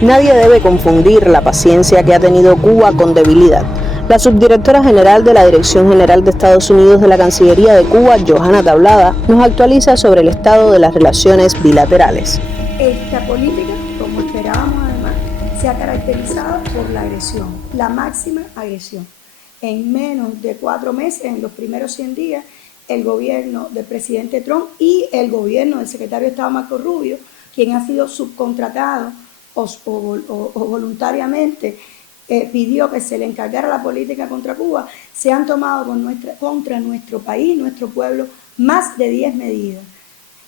Nadie debe confundir la paciencia que ha tenido Cuba con debilidad. La subdirectora general de la Dirección General de Estados Unidos de la Cancillería de Cuba, Johanna Tablada, nos actualiza sobre el estado de las relaciones bilaterales. Esta política, como esperábamos además, se ha caracterizado por la agresión, la máxima agresión. En menos de 4 meses, en los primeros 100 días, el gobierno del presidente Trump y el gobierno del secretario de Estado Marco Rubio, quien ha sido subcontratado o voluntariamente pidió que se le encargara la política contra Cuba, se han tomado contra nuestro país, nuestro pueblo, más de 10 medidas.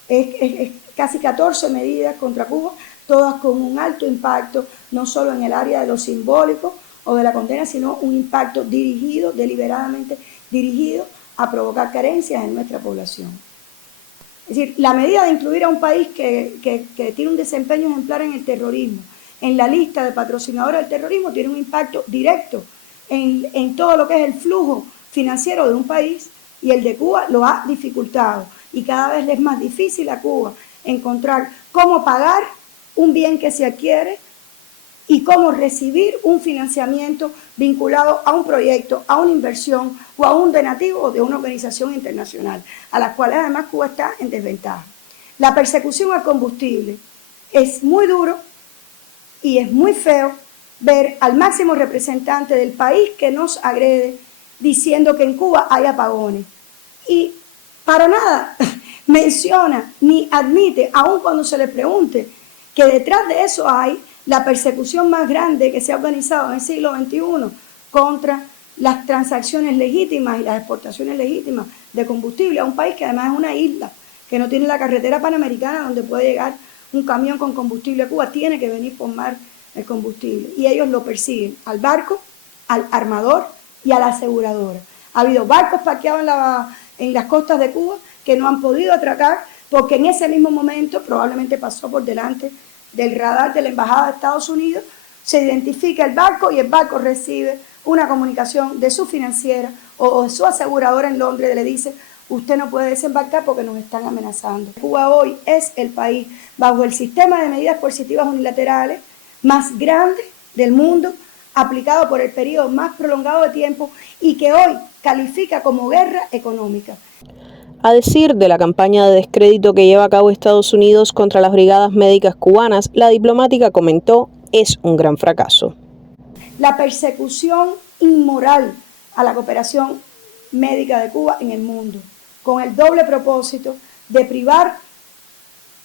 Es casi 14 medidas contra Cuba, todas con un alto impacto, no solo en el área de lo simbólico o de la condena, sino un impacto dirigido, deliberadamente dirigido a provocar carencias en nuestra población. Es decir, la medida de incluir a un país que tiene un desempeño ejemplar en el terrorismo, en la lista de patrocinadores del terrorismo, tiene un impacto directo en todo lo que es el flujo financiero de un país, y el de Cuba lo ha dificultado. Y cada vez le es más difícil a Cuba encontrar cómo pagar un bien que se adquiere y cómo recibir un financiamiento vinculado a un proyecto, a una inversión o a un donativo de una organización internacional, a las cuales además Cuba está en desventaja. La persecución al combustible es muy duro y es muy feo ver al máximo representante del país que nos agrede diciendo que en Cuba hay apagones. Y para nada menciona ni admite, aun cuando se le pregunte, que detrás de eso hay la persecución más grande que se ha organizado en el siglo XXI contra las transacciones legítimas y las exportaciones legítimas de combustible a un país que además es una isla, que no tiene la carretera panamericana donde puede llegar un camión con combustible a Cuba, tiene que venir por mar el combustible. Y ellos lo persiguen al barco, al armador y a la aseguradora. Ha habido barcos parqueados en las costas de Cuba que no han podido atracar porque en ese mismo momento, probablemente pasó por delante del radar de la Embajada de Estados Unidos, se identifica el barco y el barco recibe una comunicación de su financiera o de su aseguradora en Londres, le dice: usted no puede desembarcar porque nos están amenazando. Cuba hoy es el país bajo el sistema de medidas coercitivas unilaterales más grande del mundo, aplicado por el periodo más prolongado de tiempo y que hoy califica como guerra económica. A decir de la campaña de descrédito que lleva a cabo Estados Unidos contra las brigadas médicas cubanas, la diplomática comentó: es un gran fracaso. La persecución inmoral a la cooperación médica de Cuba en el mundo, con el doble propósito de privar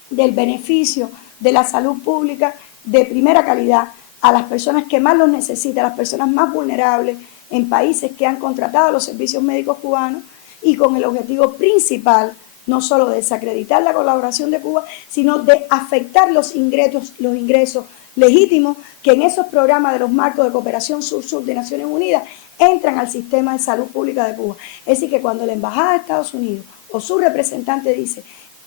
del beneficio de la salud pública de primera calidad a las personas que más los necesitan, a las personas más vulnerables en países que han contratado los servicios médicos cubanos, y con el objetivo principal no solo de desacreditar la colaboración de Cuba, sino de afectar los ingresos legítimos que en esos programas de los marcos de cooperación sur-sur de Naciones Unidas entran al sistema de salud pública de Cuba. Es decir, que cuando la Embajada de Estados Unidos o su representante dice,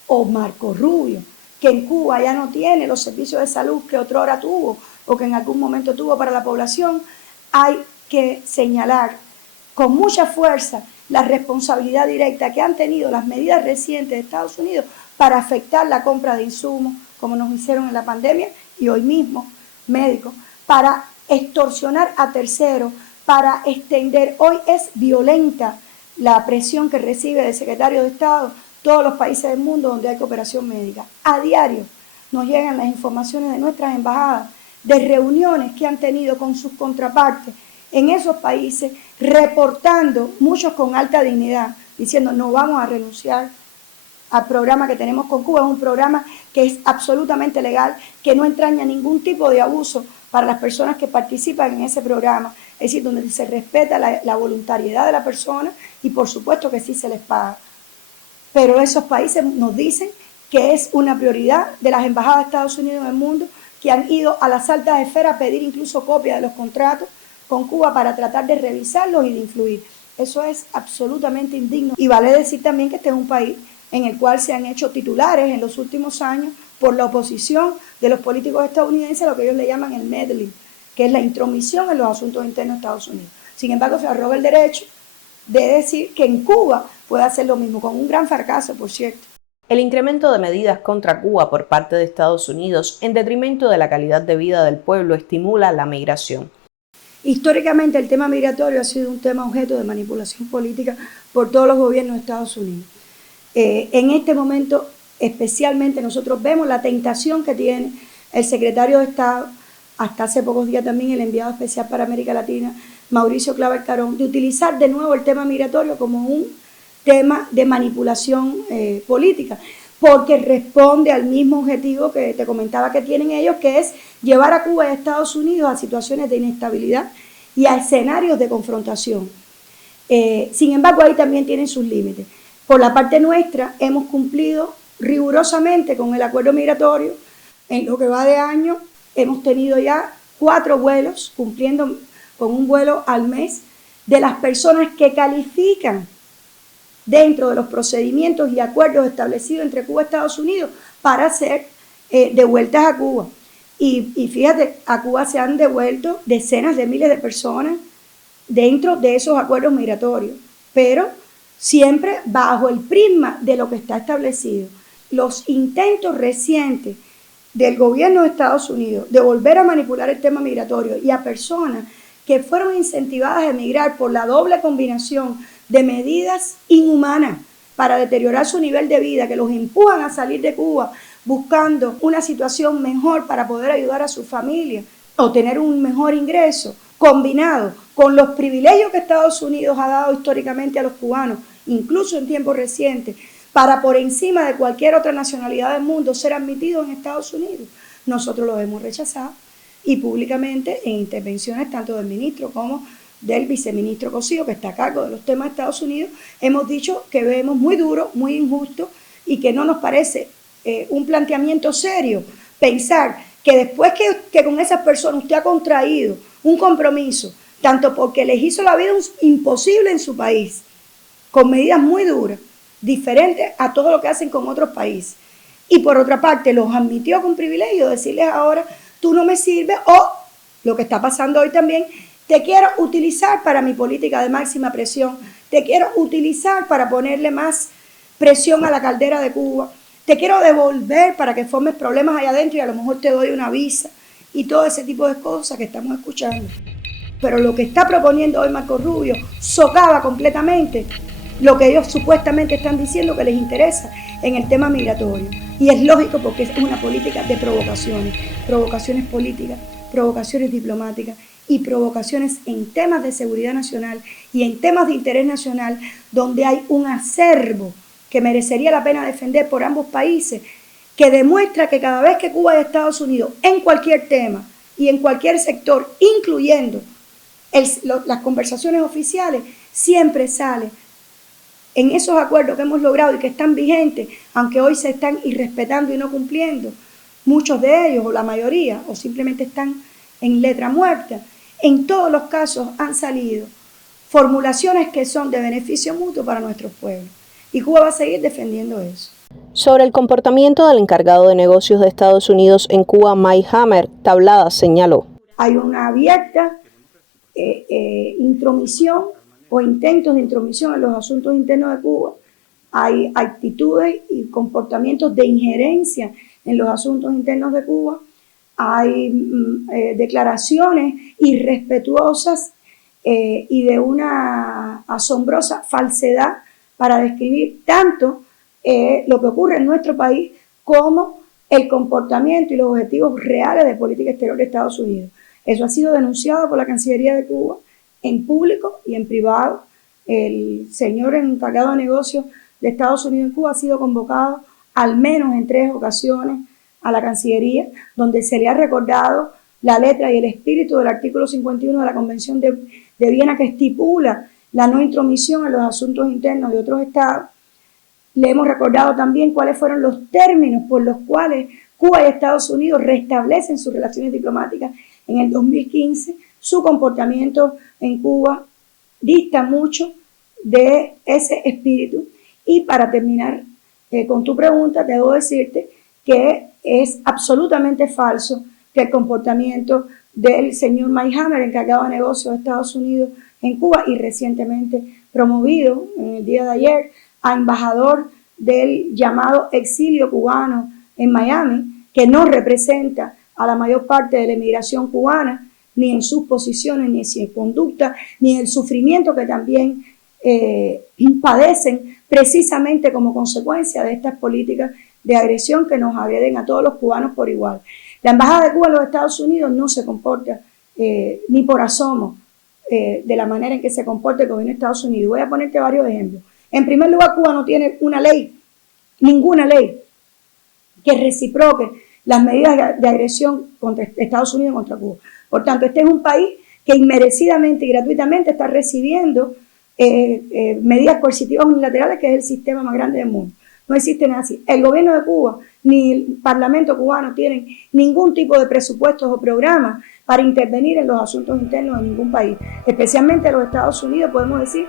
o Marco Rubio, que en Cuba ya no tiene los servicios de salud que otrora tuvo o que en algún momento tuvo para la población, hay que señalar con mucha fuerza la responsabilidad directa que han tenido las medidas recientes de Estados Unidos para afectar la compra de insumos, como nos hicieron en la pandemia y hoy mismo, médicos, para extorsionar a terceros, para extender. Hoy es violenta la presión que recibe el secretario de Estado todos los países del mundo donde hay cooperación médica. A diario nos llegan las informaciones de nuestras embajadas de reuniones que han tenido con sus contrapartes en esos países, reportando, muchos con alta dignidad, diciendo: no vamos a renunciar al programa que tenemos con Cuba. Es un programa que es absolutamente legal, que no entraña ningún tipo de abuso para las personas que participan en ese programa, es decir, donde se respeta la voluntariedad de la persona y por supuesto que sí se les paga. Pero esos países nos dicen que es una prioridad de las embajadas de Estados Unidos en el mundo, que han ido a las altas esferas a pedir incluso copias de los contratos con Cuba para tratar de revisarlos y de influir. Eso es absolutamente indigno. Y vale decir también que este es un país en el cual se han hecho titulares en los últimos años por la oposición de los políticos estadounidenses a lo que ellos le llaman el meddling, que es la intromisión en los asuntos internos de Estados Unidos. Sin embargo, se arroga el derecho de decir que en Cuba puede hacer lo mismo, con un gran fracaso, por cierto. El incremento de medidas contra Cuba por parte de Estados Unidos en detrimento de la calidad de vida del pueblo estimula la migración. Históricamente el tema migratorio ha sido un tema objeto de manipulación política por todos los gobiernos de Estados Unidos. En este momento especialmente nosotros vemos la tentación que tiene el secretario de Estado, hasta hace pocos días también el enviado especial para América Latina, Mauricio Claver Carón, de utilizar de nuevo el tema migratorio como un tema de manipulación política, porque responde al mismo objetivo que te comentaba que tienen ellos, que es llevar a Cuba y a Estados Unidos a situaciones de inestabilidad y a escenarios de confrontación. Sin embargo, ahí también tienen sus límites. Por la parte nuestra, hemos cumplido rigurosamente con el acuerdo migratorio. En lo que va de año, hemos tenido ya 4 vuelos, cumpliendo con un vuelo al mes, de las personas que califican dentro de los procedimientos y acuerdos establecidos entre Cuba y Estados Unidos para ser devueltas a Cuba. Y fíjate, a Cuba se han devuelto decenas de miles de personas dentro de esos acuerdos migratorios, pero siempre bajo el prisma de lo que está establecido. Los intentos recientes del gobierno de Estados Unidos de volver a manipular el tema migratorio y a personas que fueron incentivadas a emigrar por la doble combinación de medidas inhumanas para deteriorar su nivel de vida, que los empujan a salir de Cuba buscando una situación mejor para poder ayudar a su familia o tener un mejor ingreso, combinado con los privilegios que Estados Unidos ha dado históricamente a los cubanos, incluso en tiempos recientes, para por encima de cualquier otra nacionalidad del mundo ser admitidos en Estados Unidos. Nosotros lo hemos rechazado y públicamente en intervenciones tanto del ministro como del viceministro Cosío, que está a cargo de los temas de Estados Unidos, hemos dicho que vemos muy duro, muy injusto y que no nos parece un planteamiento serio pensar que después que con esas personas usted ha contraído un compromiso, tanto porque les hizo la vida imposible en su país, con medidas muy duras, diferentes a todo lo que hacen con otros países, y por otra parte los admitió con privilegio, decirles ahora, tú no me sirves, o lo que está pasando hoy también, te quiero utilizar para mi política de máxima presión, te quiero utilizar para ponerle más presión a la caldera de Cuba, te quiero devolver para que formes problemas allá adentro y a lo mejor te doy una visa y todo ese tipo de cosas que estamos escuchando. Pero lo que está proponiendo hoy Marco Rubio socava completamente lo que ellos supuestamente están diciendo que les interesa en el tema migratorio. Y es lógico porque es una política de provocaciones, provocaciones políticas, provocaciones diplomáticas y provocaciones en temas de seguridad nacional y en temas de interés nacional, donde hay un acervo que merecería la pena defender por ambos países, que demuestra que cada vez que Cuba y Estados Unidos, en cualquier tema y en cualquier sector, incluyendo las conversaciones oficiales, siempre sale en esos acuerdos que hemos logrado y que están vigentes, aunque hoy se están irrespetando y no cumpliendo, muchos de ellos o la mayoría, o simplemente están en letra muerta, en todos los casos han salido formulaciones que son de beneficio mutuo para nuestros pueblos. Y Cuba va a seguir defendiendo eso. Sobre el comportamiento del encargado de negocios de Estados Unidos en Cuba, Mike Hammer, Tablada señaló: hay una abierta intromisión o intentos de intromisión en los asuntos internos de Cuba. Hay actitudes y comportamientos de injerencia en los asuntos internos de Cuba. Hay declaraciones irrespetuosas y de una asombrosa falsedad para describir tanto lo que ocurre en nuestro país como el comportamiento y los objetivos reales de política exterior de Estados Unidos. Eso ha sido denunciado por la Cancillería de Cuba en público y en privado. El señor encargado de negocios de Estados Unidos en Cuba ha sido convocado al menos en 3 ocasiones a la Cancillería, donde se le ha recordado la letra y el espíritu del artículo 51 de la Convención de Viena, que estipula la no intromisión en los asuntos internos de otros estados. Le hemos recordado también cuáles fueron los términos por los cuales Cuba y Estados Unidos restablecen sus relaciones diplomáticas en el 2015. Su comportamiento en Cuba dista mucho de ese espíritu. Y para terminar con tu pregunta, debo decirte que es absolutamente falso que el comportamiento del señor Mike Hammer, encargado de negocios de Estados Unidos en Cuba y recientemente promovido en el día de ayer a embajador del llamado exilio cubano en Miami, que no representa a la mayor parte de la emigración cubana, ni en sus posiciones, ni en su conducta, ni en el sufrimiento que también padecen precisamente como consecuencia de estas políticas de agresión que nos agreden a todos los cubanos por igual. La Embajada de Cuba en los Estados Unidos no se comporta ni por asomo de la manera en que se comporta el gobierno de Estados Unidos. Voy a ponerte varios ejemplos. En primer lugar, Cuba no tiene una ley, ninguna ley, que reciproque las medidas de agresión contra Estados Unidos y contra Cuba. Por tanto, este es un país que inmerecidamente y gratuitamente está recibiendo medidas coercitivas unilaterales, que es el sistema más grande del mundo. No existe nada así. El gobierno de Cuba ni el Parlamento cubano tienen ningún tipo de presupuestos o programas para intervenir en los asuntos internos de ningún país. Especialmente los Estados Unidos, podemos decir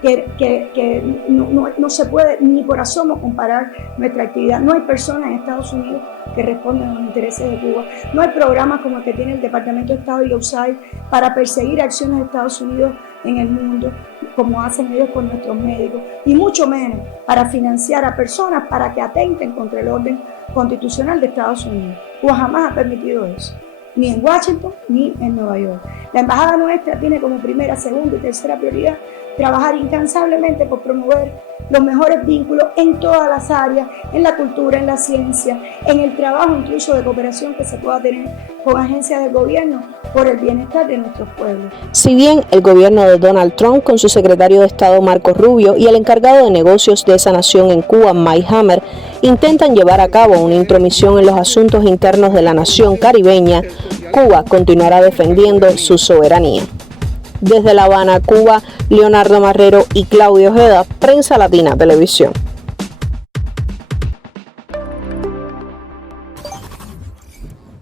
que no se puede ni por asomo comparar nuestra actividad. No hay personas en Estados Unidos que respondan a los intereses de Cuba. No hay programas como el que tiene el Departamento de Estado y USAID para perseguir acciones de Estados Unidos en el mundo, como hacen ellos con nuestros médicos, y mucho menos para financiar a personas para que atenten contra el orden constitucional de Estados Unidos. Cuba jamás ha permitido eso, ni en Washington ni en Nueva York. La embajada nuestra tiene como primera, segunda y tercera prioridad trabajar incansablemente por promover los mejores vínculos en todas las áreas, en la cultura, en la ciencia, en el trabajo incluso de cooperación que se pueda tener con agencias del gobierno por el bienestar de nuestros pueblos. Si bien el gobierno de Donald Trump, con su secretario de Estado Marco Rubio y el encargado de negocios de esa nación en Cuba, Mike Hammer, intentan llevar a cabo una intromisión en los asuntos internos de la nación caribeña, Cuba continuará defendiendo su soberanía. Desde La Habana, Cuba, Leonardo Marrero y Claudio Ojeda, Prensa Latina Televisión.